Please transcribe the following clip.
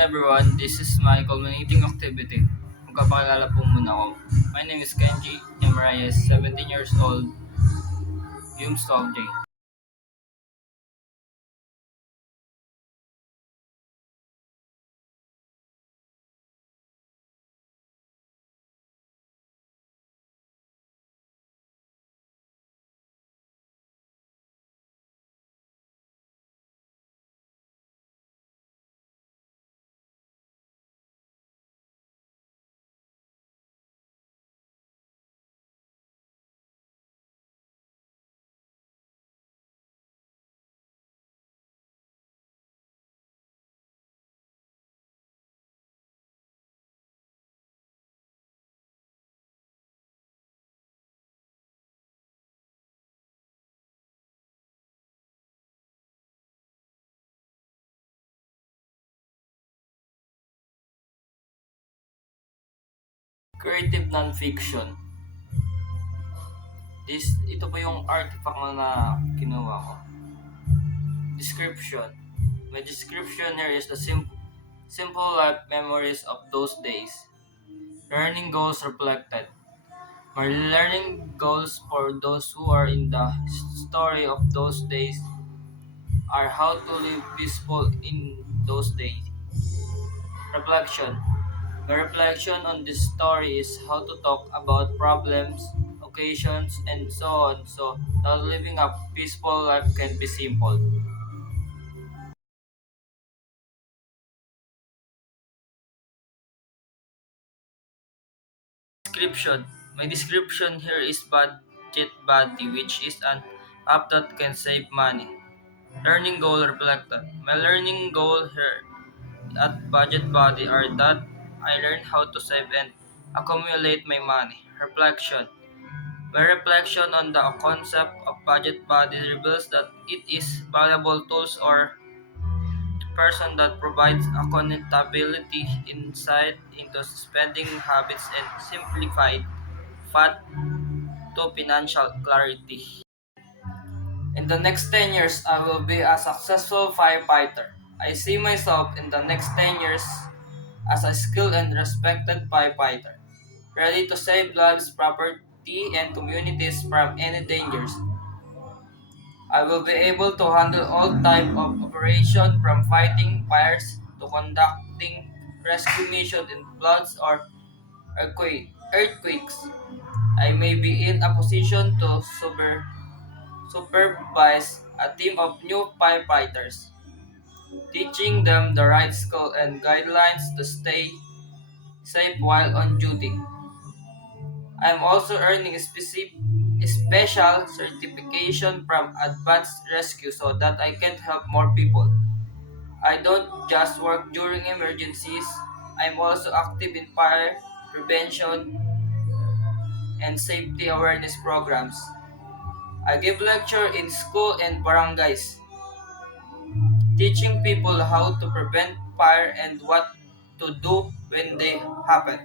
everyone, this is my culminating activity. Magpapakilala po muna ako. My name is Kenji Emrayes, 17 years old, Yumstall J. Creative nonfiction. Ito po yung artifact na kinuha ko. Description. My description here is the simple life memories of those days. Learning goals reflected. My learning goals for those who are in the story of those days are how to live peaceful in those days. Reflection. The reflection on this story is how to talk about problems, occasions, and so on so that living a peaceful life can be simple. Description. My description here is Budget Buddy, which is an app that can save money. Learning goal reflected. My learning goal here at Budget Buddy are that I learn how to save and accumulate my money. Reflection. My reflection on the concept of Budget Buddy reveals that it is valuable tools or person that provides accountability, insight into spending habits, and simplified path to financial clarity. In the next 10 years, I will be a successful firefighter. I see myself in the next 10 years as a skilled and respected firefighter, ready to save lives, property, and communities from any dangers. I will be able to handle all type of operation from fighting fires to conducting rescue mission in floods or earthquakes. I may be in a position to supervise a team of new firefighters, teaching them the right skill and guidelines to stay safe while on duty. I am also earning special certification from Advanced Rescue so that I can help more people. I don't just work during emergencies, I'm also active in fire prevention and safety awareness programs. I give lecture in school and barangays, teaching people how to prevent fire and what to do when they happen.